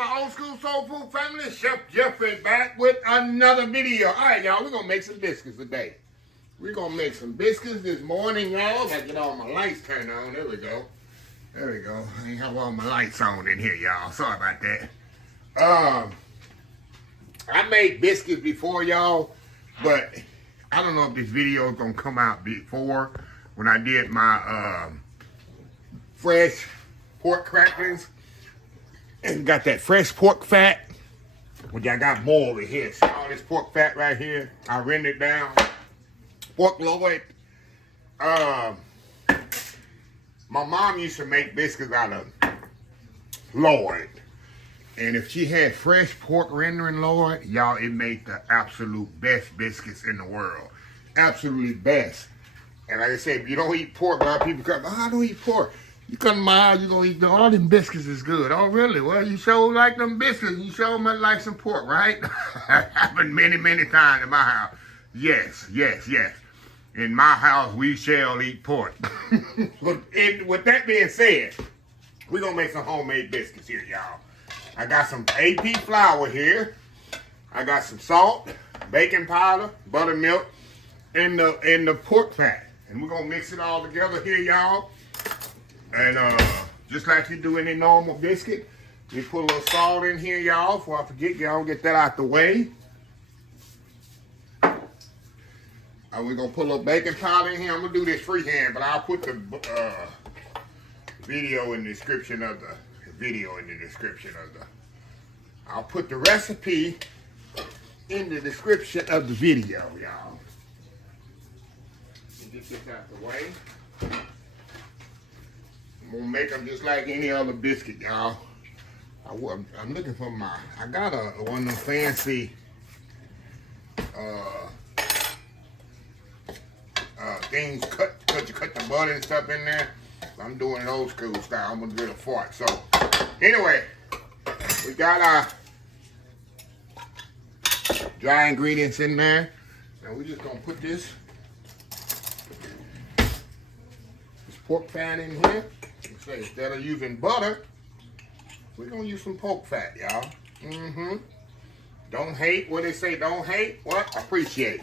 my old school soul food family. Chef Jeffrey back with another video. All right, y'all, we're going to make some biscuits today. We're going to make some biscuits this morning, y'all. If I get all my lights turned on, there we go. There we go. I ain't have all my lights on in here, y'all. Sorry about that. I made biscuits before, y'all, but I don't know if this video is going to come out before when I did my fresh pork cracklings. And got that fresh pork fat, which I got more over here. See all this pork fat right here? I rendered down. Pork loin. My mom used to make biscuits out of loin. And if she had fresh pork rendering loin, y'all, it made the absolute best biscuits in the world. Absolutely best. And like I said, if you don't eat pork, a lot of people come, oh, I don't eat pork. You come to my house, you're going to eat all them biscuits is good. Oh, really? Well, you sure like them biscuits. You sure might like some pork, right? Happened many, many times in my house. Yes, yes, yes. In my house, we shall eat pork. With that being said, we're going to make some homemade biscuits here, y'all. I got some AP flour here. I got some salt, baking powder, buttermilk, and the pork fat. And we're going to mix it all together here, y'all. And just like you do any normal biscuit, you put a little salt in here, y'all. Before I forget, y'all, get that out the way. We're going to put a little baking powder in here. I'm going to do this freehand, but I'll put the video in the description of the I'll put the recipe in the description of the video, y'all. Get this out the way. I'm gonna make them just like any other biscuit, y'all. I'm looking for I got one of them fancy things you cut the butter and stuff in there. So I'm doing it old school style. I'm gonna do it a fork. So anyway, we got our dry ingredients in there. Now we're just gonna put this pork fat in here. So instead of using butter, we're gonna use some pork fat, y'all. Don't hate what they say. Don't hate what? Appreciate.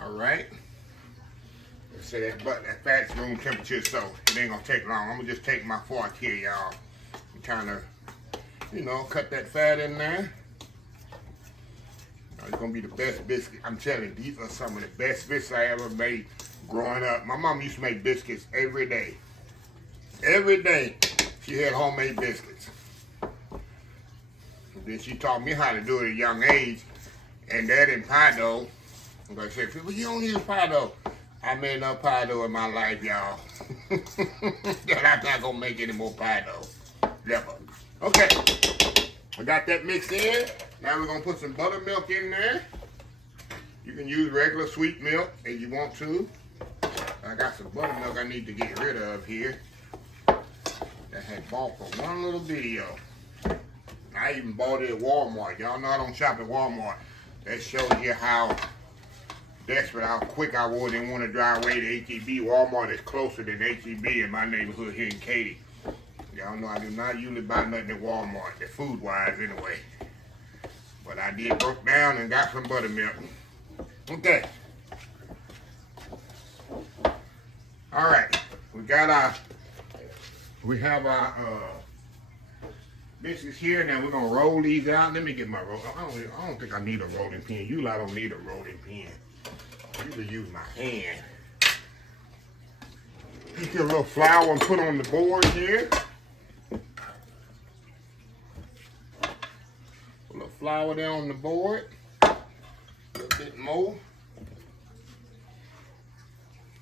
All right. Let's say that fat's room temperature, so it ain't gonna take long. I'm gonna just take my fork here, y'all. I'm trying to, cut that fat in there. It's gonna be the best biscuit. I'm telling you, these are some of the best biscuits I ever made growing up. My mom used to make biscuits every day. Every day she had homemade biscuits. And then she taught me how to do it at a young age. And that in pie dough. I'm gonna say, well, you don't use pie dough. I made enough pie dough in my life, y'all. That I'm not gonna make any more pie dough. Never. Okay. I got that mixed in. Now we're gonna put some buttermilk in there. You can use regular sweet milk if you want to. I got some buttermilk I need to get rid of here. That had bought for one little video. I even bought it at Walmart. Y'all know I don't shop at Walmart. That shows you how desperate, how quick I was and want to drive away to H-E-B. Walmart is closer than H-E-B in my neighborhood here in Katy. Y'all know I do not usually buy nothing at Walmart, food-wise anyway. But I did broke down and got some buttermilk. Okay. All right. We have our biscuits here. Now we're gonna roll these out. Let me get my roll. I don't think I need a rolling pin. I don't need a rolling pin. I usually use my hand. Get a little flour and put on the board here. A little flour there on the board. A little bit more.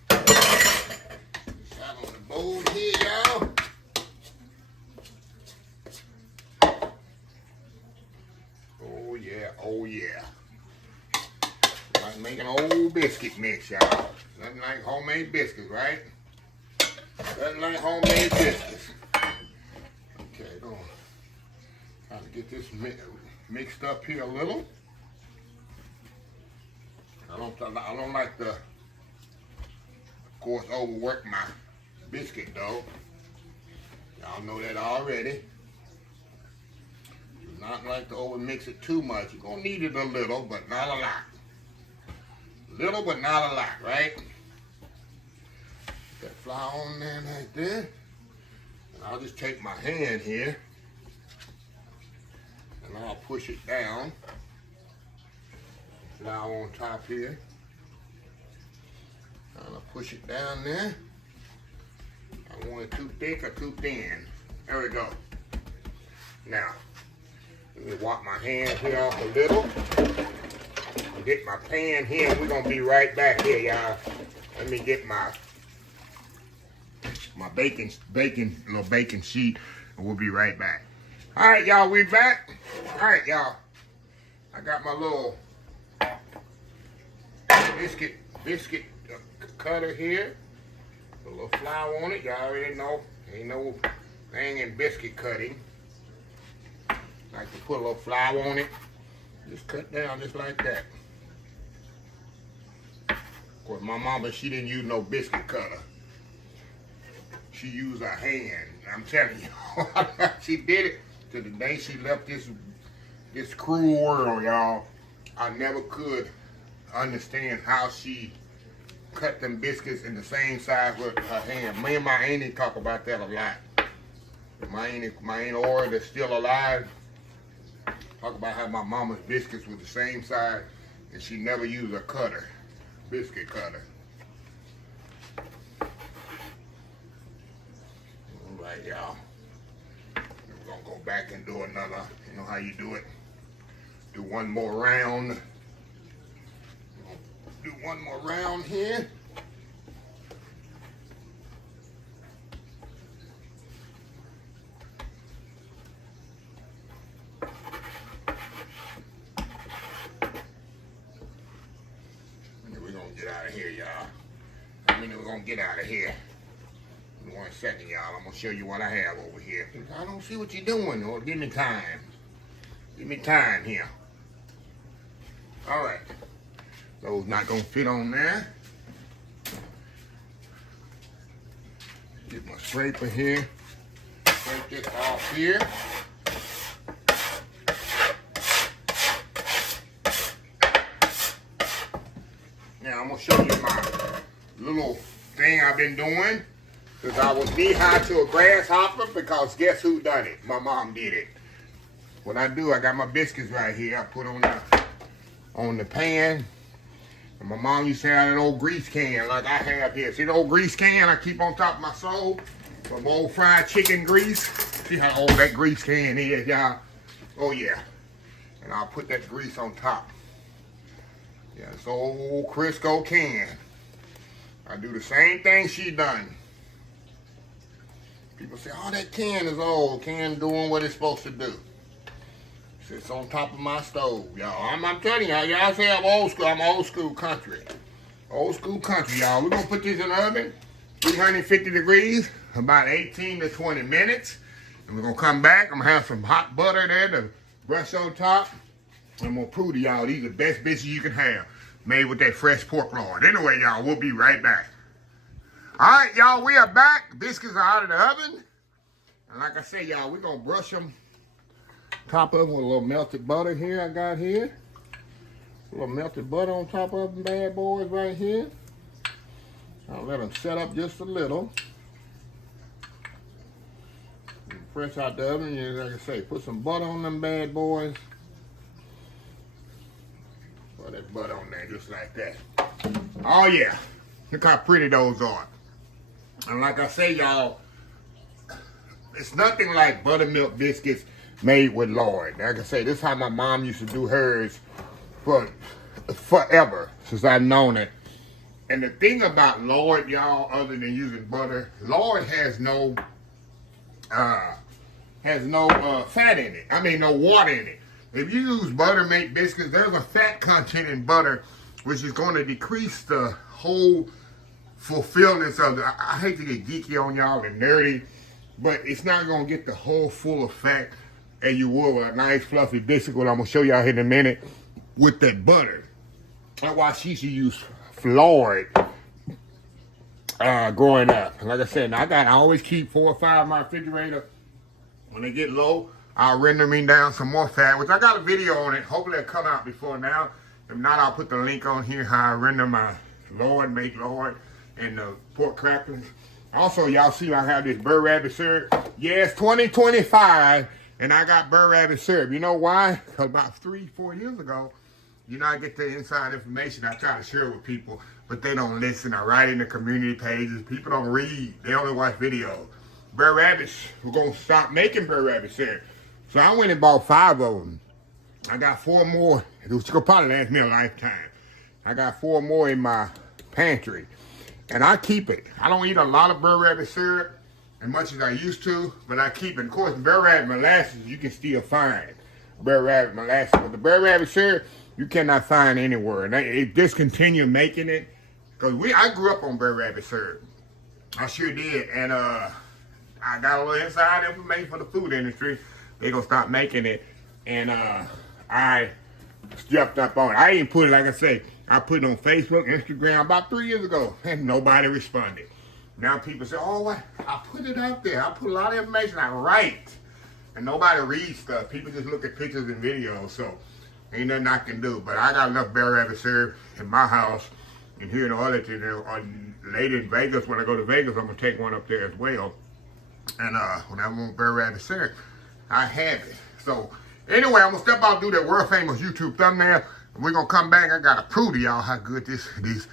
Shot on the board here, y'all. Oh yeah, oh yeah. Like making an old biscuit mix, y'all. Nothing like homemade biscuits, right? Nothing like homemade biscuits. Okay, go on. Trying to get this mixed up here a little. I don't like to, of course, overwork my biscuit dough. Y'all know that already. Do not like to over mix it too much. You're gonna need it a little, but not a lot. Little, but not a lot, right? Put that flour on there like that. And I'll just take my hand here and I'll push it down. Flour on top here. And I'll push it down there. I want it too thick or too thin. There we go. Now, let me wipe my hand here off a little. I'll get my pan here. We're gonna be right back here, y'all. Let me get my little baking sheet, and we'll be right back. All right, y'all, we back. All right, y'all. I got my little biscuit cutter here. A little flour on it. Y'all already know. Ain't no thing in biscuit cutting. Like to put a little flour on it. Just cut down just like that. Of course, my mama, she didn't use no biscuit cutter. She used her hand. I'm telling you. She did it to the day she left this cruel world, y'all. I never could understand how she cut them biscuits in the same size with her hand. Me and my auntie talk about that a lot. My auntie Ori that's still alive talk about how my mama's biscuits were the same size and she never used a cutter, biscuit cutter. All right, y'all. We're gonna go back and do another. You know how you do it. Do one more round. Do one more round here. We're gonna get out of here, y'all. We're gonna get out of here. In 1 second, y'all. I'm gonna show you what I have over here. I don't see what you're doing, or give me time. Give me time here. All right. Those not gonna fit on there. Get my scraper here. Scrape this off here. Now I'm gonna show you my little thing I've been doing. Because I was knee-high to a grasshopper, because guess who done it? My mom did it. What I do, I got my biscuits right here. I put on the pan. And my mom used to have that old grease can like I have here. See the old grease can I keep on top of my stove? Some old fried chicken grease. See how old that grease can is, y'all? Oh, yeah. And I'll put that grease on top. Yeah, this old Crisco can. I do the same thing she done. People say, oh, that can is old. Can doing what it's supposed to do. It's on top of my stove, y'all. I'm telling y'all say I'm old school. I'm old school country. Old school country, y'all. We're going to put this in the oven, 350 degrees, about 18 to 20 minutes. And we're going to come back. I'm going to have some hot butter there to brush on top. I'm going to prove to y'all these are the best biscuits you can have, made with that fresh pork lard. Anyway, y'all, we'll be right back. All right, y'all, we are back. Biscuits are out of the oven. And like I said, y'all, we're going to brush them top of them with a little melted butter here I got here. A little melted butter on top of them bad boys right here. I'll let them set up just a little. Fresh out the oven, and like I say, put some butter on them bad boys. Put that butter on there just like that. Oh yeah, look how pretty those are. And like I say, y'all, it's nothing like buttermilk biscuits made with lard. Like I say, this is how my mom used to do hers for forever, since I've known it. And the thing about lard, y'all, other than using butter, lard has no fat in it. I mean, no water in it. If you use butter make biscuits, there's a fat content in butter, which is going to decrease the whole fulfillment of the, I hate to get geeky on y'all and nerdy, but it's not going to get the whole full effect and you will with a nice fluffy biscuit, what I'm going to show y'all here in a minute, with that butter. That's why she should use lard. growing up. Like I said, I always keep 4 or 5 in my refrigerator. When they get low, I'll render me down some more fat, which I got a video on it. Hopefully it'll come out before now. If not, I'll put the link on here how I render my make lard, and the pork crackers. Also, y'all see I have this Burr Rabbit syrup. Yes, 2025, and I got Burr Rabbit syrup. You know why? Because about 3-4 years ago, you know, I get the inside information. I try to share it with people, but they don't listen. I write in the community pages. People don't read. They only watch videos. Burr Rabbits, we're going to stop making Burr Rabbit syrup. So I went and bought 5 of them. I got 4 more, which could probably last me a lifetime. I got 4 more in my pantry. And I keep it. I don't eat a lot of Burr Rabbit syrup as much as I used to, but I keep it. Of course, Burr Rabbit molasses, you can still find Burr Rabbit molasses. But the Burr Rabbit syrup, you cannot find anywhere. And they discontinued making it. Because I grew up on Burr Rabbit syrup. I sure did. And I got a little inside information for the food industry. They gonna stop making it. And I jumped up on it. I didn't put it, like I say, I put it on Facebook, Instagram about 3 years ago, and nobody responded. Now people say, oh, I put it out there. I put a lot of information I write. And nobody reads stuff. People just look at pictures and videos, so ain't nothing I can do. But I got enough Burr Rabbit syrup in my house and here in Arlington. Later in Vegas, when I go to Vegas, I'm going to take one up there as well. And when I want Burr Rabbit syrup, I have it. So anyway, I'm going to step out and do that world famous YouTube thumbnail. We're going to come back. I got to prove to y'all how good these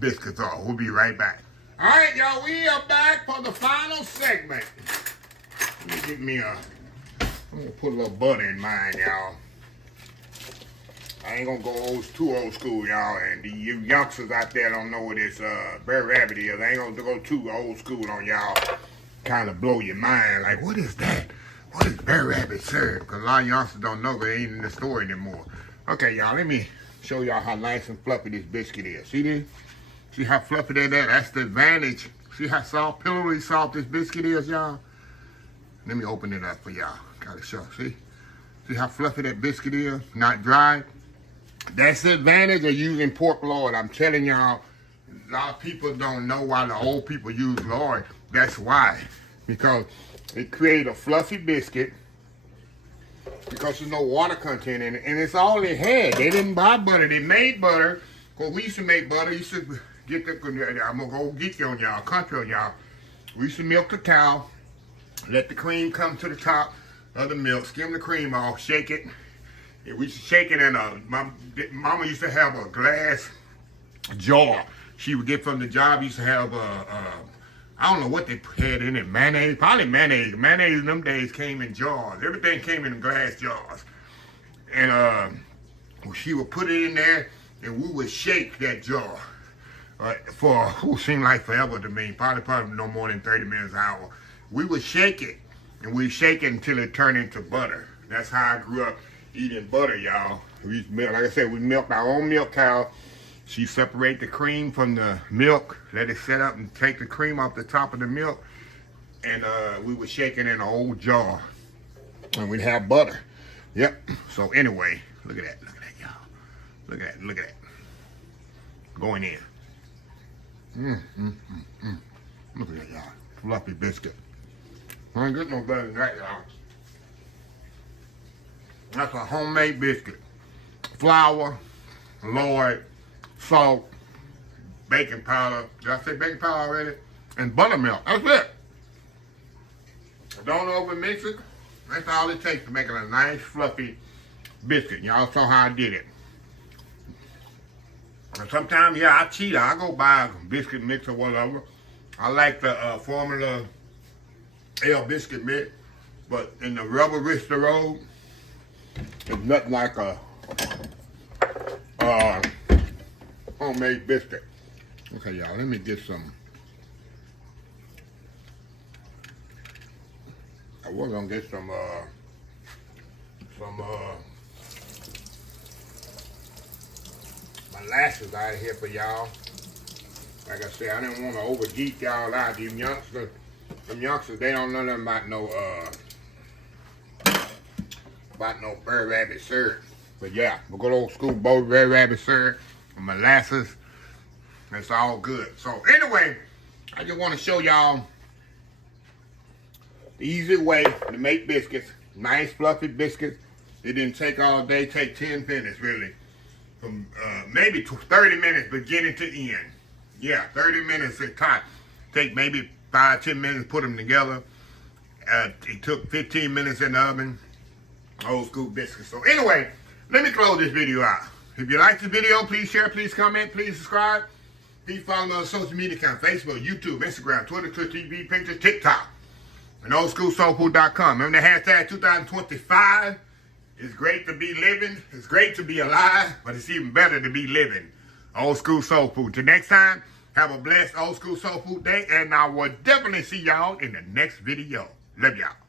biscuits are. We'll be right back. All right, y'all. We are back for the final segment. Let me get me I'm going to put a little butter in mine, y'all. I ain't going to go too old school, y'all. And you youngsters out there don't know what this Burr Rabbit is. I ain't going to go too old school on y'all. Kind of blow your mind. Like, what is that? What is Burr Rabbit syrup? Because a lot of youngsters don't know because they ain't in the store anymore. Okay, y'all, let me show y'all how nice and fluffy this biscuit is. See this? See how fluffy that is? That's the advantage. See how soft, pillowy soft this biscuit is, y'all? Let me open it up for y'all. Gotta show, see? See how fluffy that biscuit is? Not dry. That's the advantage of using pork lard. I'm telling y'all, a lot of people don't know why the old people use lard. That's why. Because it creates a fluffy biscuit. Because there's no water content in it, and it's all they had. They didn't buy butter. They made butter. Because we used to make butter. We used to get the, I'm going to go geeky on y'all, country on y'all. We used to milk the cow, let the cream come to the top of the milk, skim the cream off, shake it. We used to shake it in my mama used to have a glass jar. She would get from the job, used to have I don't know what they had in it, mayonnaise, probably mayonnaise. Mayonnaise in them days came in jars. Everything came in glass jars. And she would put it in there, and we would shake that jar for, seemed like forever to me, probably no more than 30 minutes an hour. We would shake it, and we'd shake it until it turned into butter. That's how I grew up eating butter, y'all. We used to milk, like I said, we milked our own milk cow. She separate the cream from the milk, let it set up and take the cream off the top of the milk. And we would shake it in an old jar. And we'd have butter. Yep. So anyway, look at that, y'all. Look at that. Going in. Look at that, y'all. Fluffy biscuit. I ain't get no better than that, y'all. That's a homemade biscuit. Flour, lard, salt, baking powder. Did I say baking powder already? And buttermilk. That's it. Don't over-mix it. That's all it takes to make it a nice, fluffy biscuit. Y'all saw how I did it. And sometimes, yeah, I cheat. I go buy a biscuit mix or whatever. I like the Formula L biscuit mix, but in the rubber Road, it's nothing like a homemade biscuit. Okay, y'all, let me get some. I was gonna get some molasses out of here for y'all. Like I said, I didn't want to over geek y'all out. Them youngsters, they don't know nothing about no Burr Rabbit syrup. But yeah, we'll go to old school Burr Rabbit syrup and molasses. It's all good. So anyway, I just want to show y'all the easy way to make biscuits. Nice fluffy biscuits. It didn't take all day. Take 10 minutes really. From maybe 30 minutes beginning to end. Yeah, 30 minutes at a time. Take maybe 5-10 minutes, put them together. It took 15 minutes in the oven. Old school biscuits. So anyway, let me close this video out. If you like the video, please share, please comment, please subscribe. Please follow me on social media account, Facebook, YouTube, Instagram, Twitter, Twitch TV, Pinterest, TikTok, and oldschoolsoulfood.com. Remember the hashtag 2025. It's great to be living. It's great to be alive, but it's even better to be living. Old School Soul Food. Till next time, have a blessed Old School Soul Food day, and I will definitely see y'all in the next video. Love y'all.